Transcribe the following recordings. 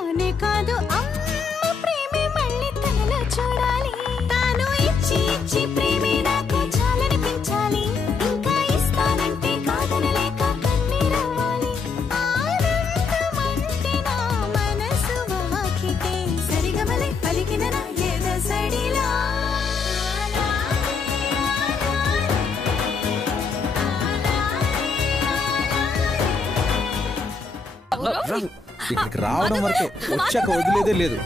కానే కాదు అమ్మ ప్రేమే మళ్ళీ తనలో చూడాలి. తాను ఇచ్చి ఇచ్చి ప్రేమే నాకు చాలనిపించాలి. ఇంకా ఇస్తానంటే కాదనలేక కన్నీరవ్వాలి. ఆనందమంటే నా మనసు వాకిటే సరిగమలే పలికిన నా ఎద సడిలా. ఇక్కడికి రావడం వరకే, వచ్చాక వదిలేదే లేదు.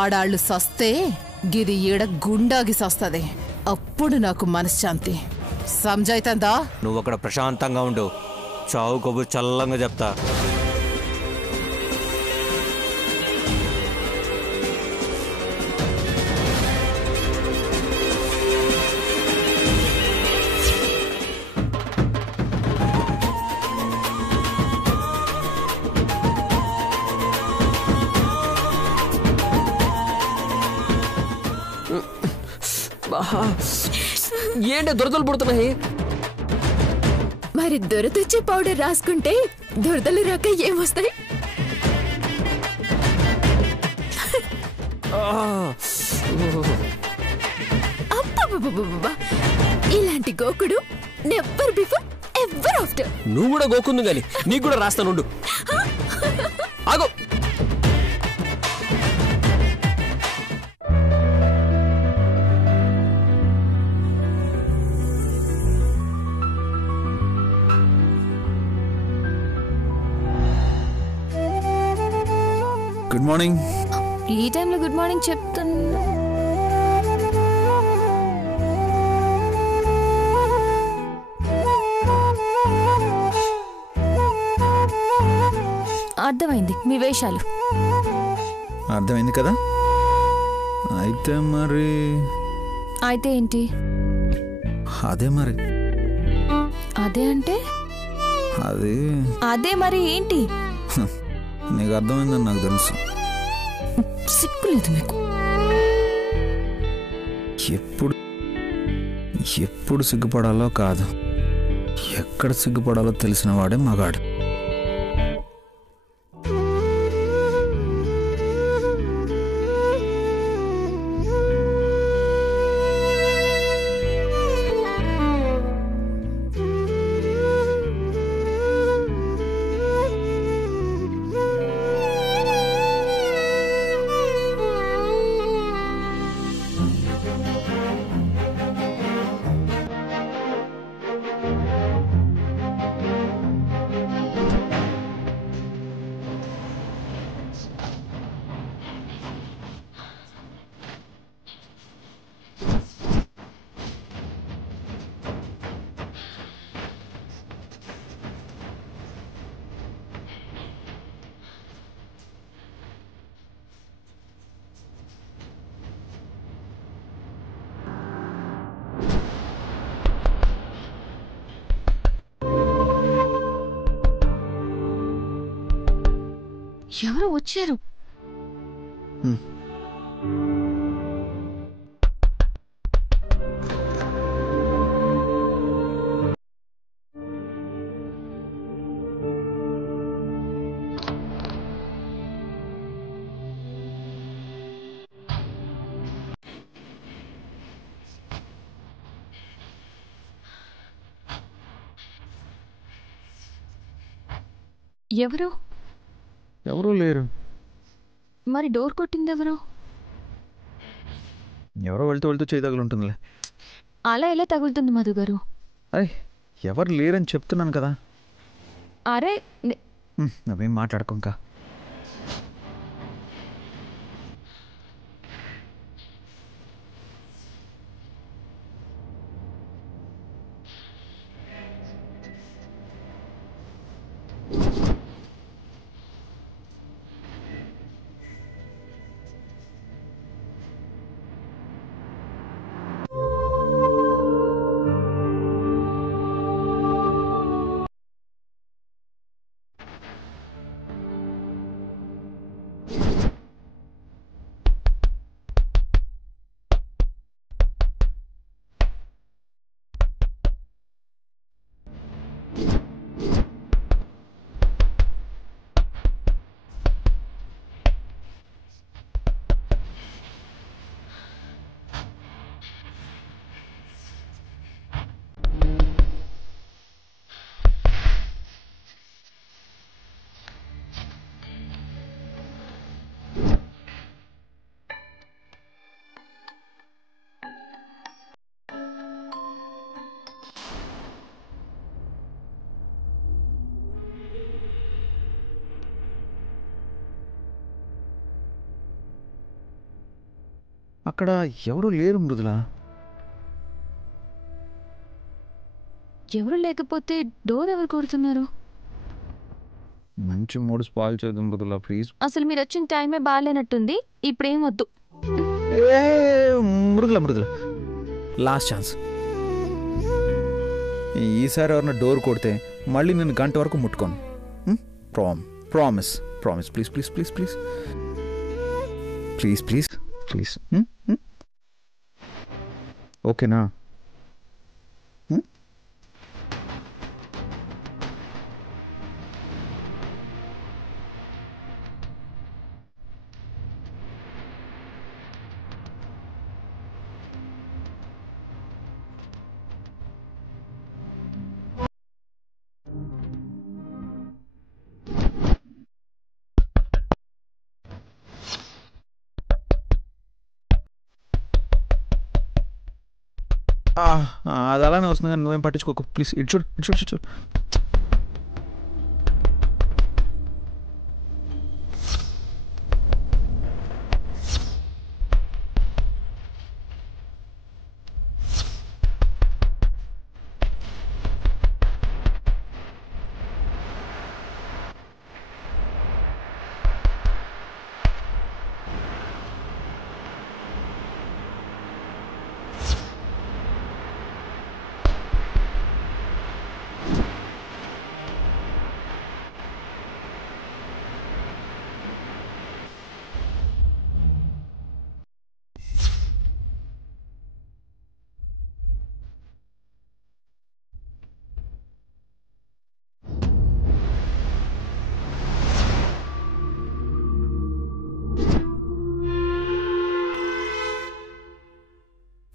ఆడాళ్ళు సస్తే గిది ఈడ గుండాగి సస్తది. అప్పుడు నాకు మనశ్శాంతి. సంజాయితందా? నువ్వు అక్కడ ప్రశాంతంగా ఉండు, చావు కబురు చల్లంగా చెప్తా. ఏంటి దురదలు పుడుతున్నాయి? మరి దురదొచ్చే పౌడర్ రాసుకుంటే దురదలు రాక ఏమొస్తాయి? అబ్బబ్బబ్బబ్బబ్బా! ఇలాంటి గోకుడు నెవర్ బిఫోర్ ఎవర్ ఆఫ్టర్. నువ్వు కూడా గోకుంది గాని నీకు కూడా రాస్తానుండు. ఆగో, గుడ్ మార్నింగ్. ఈ టైంలో గుడ్ మార్నింగ్ చెప్తున్నా. అర్థమైంది మీ వేషాలు. అర్థమైంది కదా? అయితే మరి అయితే ఏంటి? అదే మరి. అదే అంటే అది అదే మరి ఏంటి? నీకు అర్థమైందని నాకు తెలుసు. సిగ్గులేదు మీకు. ఎప్పుడు ఎప్పుడు సిగ్గుపడాలో కాదు, ఎక్కడ సిగ్గుపడాలో తెలిసిన వాడే మగాడు. ఎవరు వచ్చారు? ఎవరు? ఎవరూ లేరు. మరి డోర్ కొట్టింది ఎవరు? ఎవరో వెళ్తూ వెళ్తూ చేయి తగులుంటుందిలే. అలా ఎలా తగులుతుంది మధు గారు? అరే ఎవరు లేరని చెప్తున్నాను కదా. అరే అవేం మాట్లాడుకోక. అక్కడ ఎవరు లేరు మృదుల. ఎవరు లేకపోతే డోర్ ఎవరు కొడుతున్నారు? మంచి మూడు స్పాయిల్ చేయదు మృదుల, ప్లీజ్. అసలు మీరు వచ్చిన టైమే బాగాలేనట్టుంది. ఇప్పుడేం వద్దు. Mridula Mridula, last chance. ఈసారి ఎవరన్నా డోర్ కొడితే మళ్ళీ నేను గంట వరకు ముట్టుకోను. Promise promise, please please please please please please please. ఓకేనా? అది అలానే వస్తుంది కానీ నువ్వేం పట్టించుకోకు ప్లీజ్. ఇటు చూడు ఇటు చూడు ఇటు చూడు.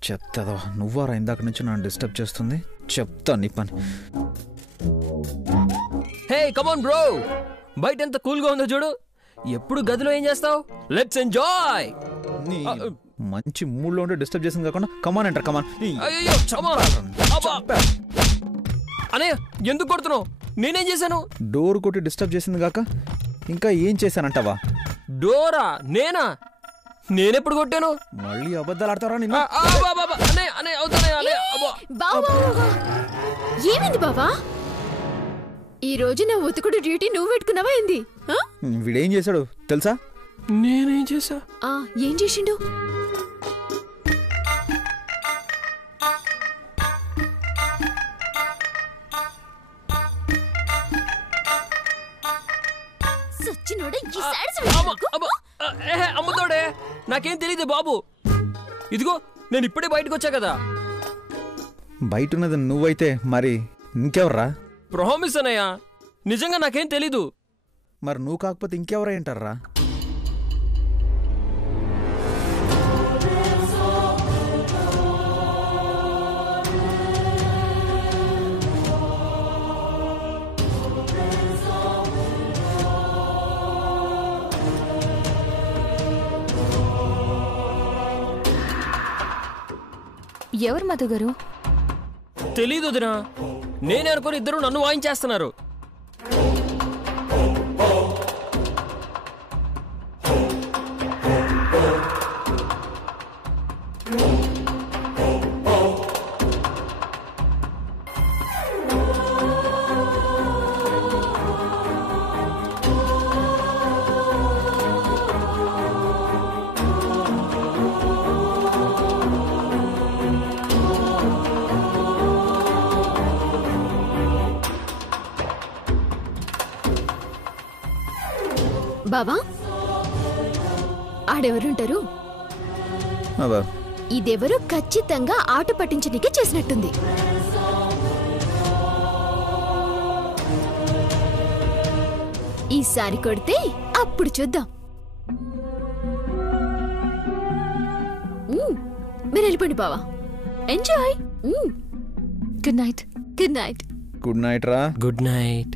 చెప్తాదా నువ్వారా ఇందాక నుంచి నన్ను డిస్టర్బ్ చేస్తుంది? చెప్తా నీ పని. హే కమాన్ బ్రో, బయట ఎంత కూల్గా ఉందో చూడు. ఎప్పుడు గదిలో ఏం చేస్తావు? Let's enjoy. మంచి మూడ్లో ఉంటే డిస్టర్బ్ చేసింది కాకుండా కమాన్ అంటారు. కమాన్. అనే ఎందుకు కొడుతున్నావు? నేనేం చేశాను? డోర్ కొట్టి డిస్టర్బ్ చేసింది కాక ఇంకా ఏం చేశానంటావా? డోరా? నేనా? నేనెప్పుడు కొట్టాను? మళ్ళీ అబద్ధాలు ఆడతారా నిన్ను? ఏమైంది బావా? ఈ రోజు నా ఉతుకుడు డ్యూటీ నువ్వు పెట్టుకున్నావా ఏంది? వీడేం చేశాడు తెలుసా? నేనేం చేశా? ఏం చేసిండు? అమ్ముతాడే, నాకేం తెలియదు బాబు. ఇదిగో నేను ఇప్పుడే బయటకు వచ్చా కదా. బయట ఉన్నది నువ్వైతే మరి ఇంకెవర్రా? ప్రామిస్ అన్నయ్య, నిజంగా నాకేం తెలీదు. మరి నువ్వు కాకపోతే ఇంకెవరై అంటారా? ఎవరు మధు గారు? తెలీదు దినా, నేనే అనుకుని ఇద్దరు నన్ను వాయించేస్తున్నారు. బావా, ఆడెవరుంటారు? ఇదెవరో ఖచ్చితంగా ఆట పట్టించడానికి చేసినట్టుంది. ఈసారి కొడితే అప్పుడు చూద్దాం. మీరు వెళ్ళిపోండి బావా. Enjoy. Good night. Good night. Good night రా. Good night.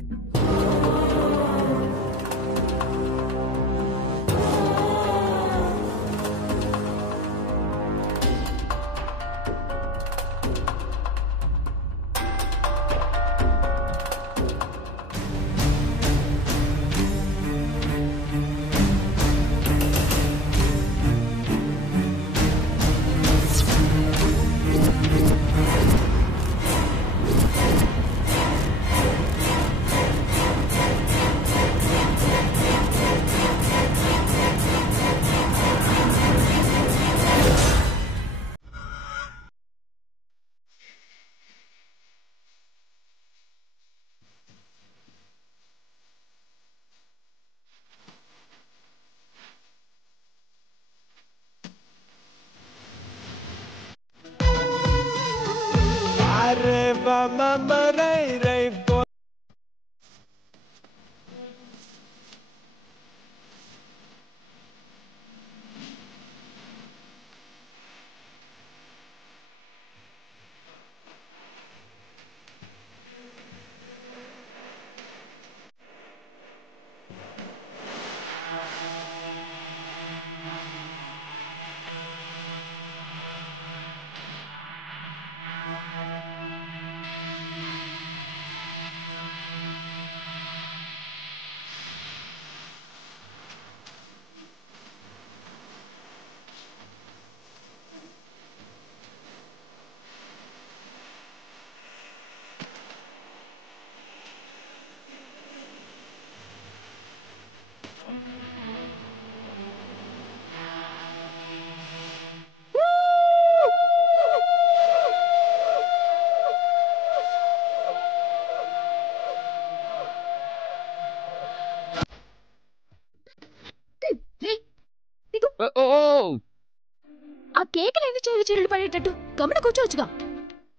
ఆ కేకలు ఎందుకు చెల్లి పడేటట్టు గమన కూర్చోవచ్చుగా.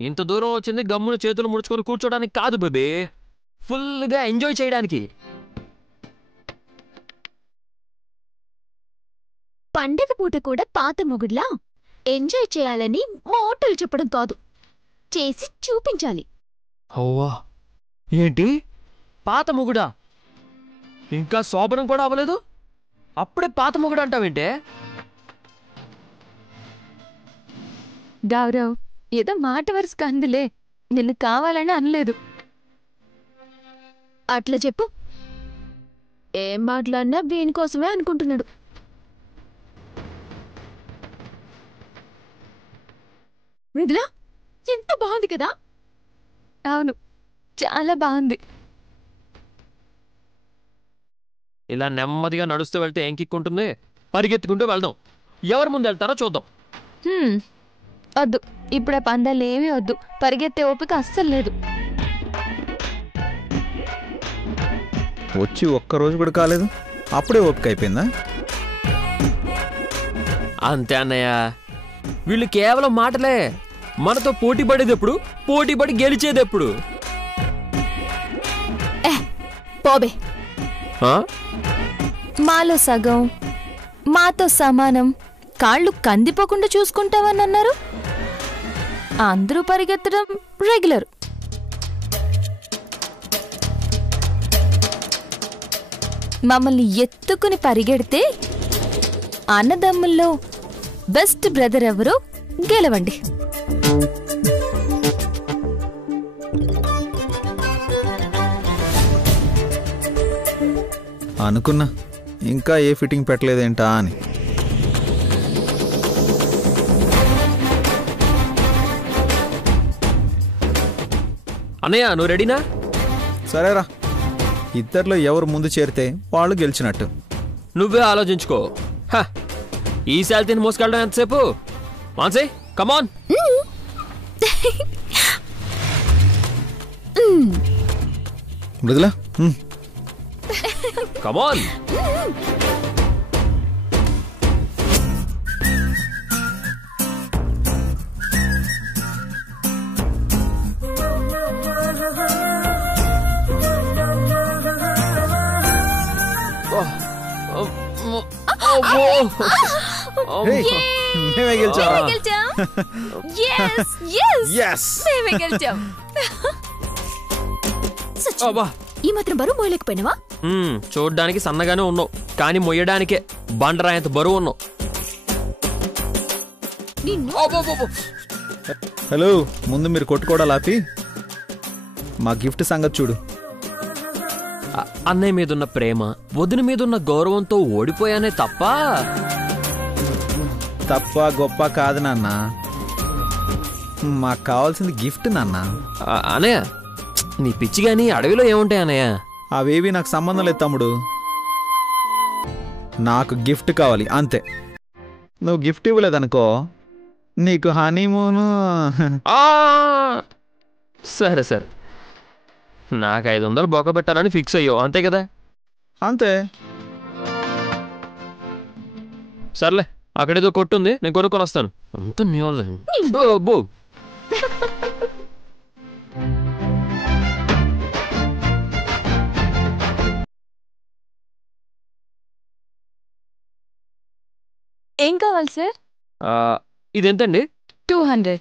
ఇంత దూరం వచ్చింది గమ్మున చేతులు ముడుచుకొని కూర్చోడానికి కాదు బేబీ, ఫుల్గా ఎంజాయ్ చేయడానికి. పండగ పూట కూడా పాత మొగుడ్లా ఎంజాయ్ చేయాలని మోటలు చెప్పడం కాదు, చేసి చూపించాలి. అవ్వా ఏంటి పాత మొగుడా? ఇంకా శోభనం కూడా అవ్వలేదు, అప్పుడే పాత మొగుడు అంటావేంటే? గౌరవ్, ఏదో మాట వరుసగా అందులే, నిన్ను కావాలని అనలేదు. అట్లా చెప్పు. ఏం మాట్లాడినా దీనికోసమే అనుకుంటున్నాడు. మృదులా, ఎంత బాగుంది కదా? అవును, చాలా బాగుంది. ఇలా నెమ్మదిగా నడుస్తూ వెళ్తే ఏం కిక్కుంటుంది? పరిగెత్తుకుంటూ వెళ్దాం, ఎవరి ముందు వెళ్తారో చూద్దాం. వద్దు, ఇప్పుడే పందాలు ఏమీ వద్దు, పరిగెత్తే ఓపిక అస్సలు లేదు. వచ్చి ఒక్కరోజు కూడా కాలేదు, అప్పుడే ఓపిక అయిపోయిందా? అంతే అన్నయ్య, వీళ్ళు కేవలం మాటలే. మనతో పోటీ పడేది ఎప్పుడు, పోటీ పడి గెలిచేది ఎప్పుడు? పోబే, ఆ? మాలో సగం మాతో సమానం, కాళ్ళు కందిపోకుండా చూసుకుంటావని అన్నారు. అందరూ పరిగెత్తడం రెగ్యులర్. మమ్మల్ని ఎత్తుకుని పరిగెడితే అన్నదమ్ముల్లో బెస్ట్ బ్రదర్ ఎవరో గెలవండి. అనుకున్నా ఇంకా ఏ ఫిట్టింగ్ పెట్టలేదేంటా అని. అన్నయ్య నువ్వు రెడీనా? సరేరా, ఇద్దరిలో ఎవరు ముందు చేరితే వాళ్ళు గెలిచినట్టు. నువ్వే ఆలోచించుకో. ఈ శాలిటీని మోసుకెళ్ళడం ఎంతసేపు? మాన్సీ కమాన్. మృదులా కమాన్. మేమే గెలిచారా? ఈ మాత్రం బరువు మోయలేకపోయినావా? చూడ్డానికి సన్నగానే ఉన్నావు, కానీ మొయ్యడానికే బండరాయంత బరువు ఉన్నావు. హలో, ముందు మీరు కొట్టుకోవడాలు ఆపి మా గిఫ్ట్ సంగతి చూడు. అన్నయ్య మీదున్న ప్రేమ, వదిన మీదున్న గౌరవంతో ఓడిపోయానే తప్ప గొప్ప కాదు నాన్న, మాకు కావాల్సింది గిఫ్ట్ నాన్న. అన్నయ్య నీ పిచ్చి గాని అడవిలో ఏముంటాయి అన్నయ్య? అవేవి నాకు సంబంధం లేదు తమ్ముడు, నాకు గిఫ్ట్ కావాలి అంతే. నువ్వు గిఫ్ట్ ఇవ్వలేదనుకో నీకు హనీమూను. సరే సరే, నాకు 500 బొక్క పెట్టాలని ఫిక్స్ అయ్యో, అంతే కదా? అంతే. సర్లే, అక్కడేదో కొట్టుంది, నేను కొనుక్కొని వస్తాను. అంత ఏం కావాలి సార్? ఇది ఎంతండి? 200.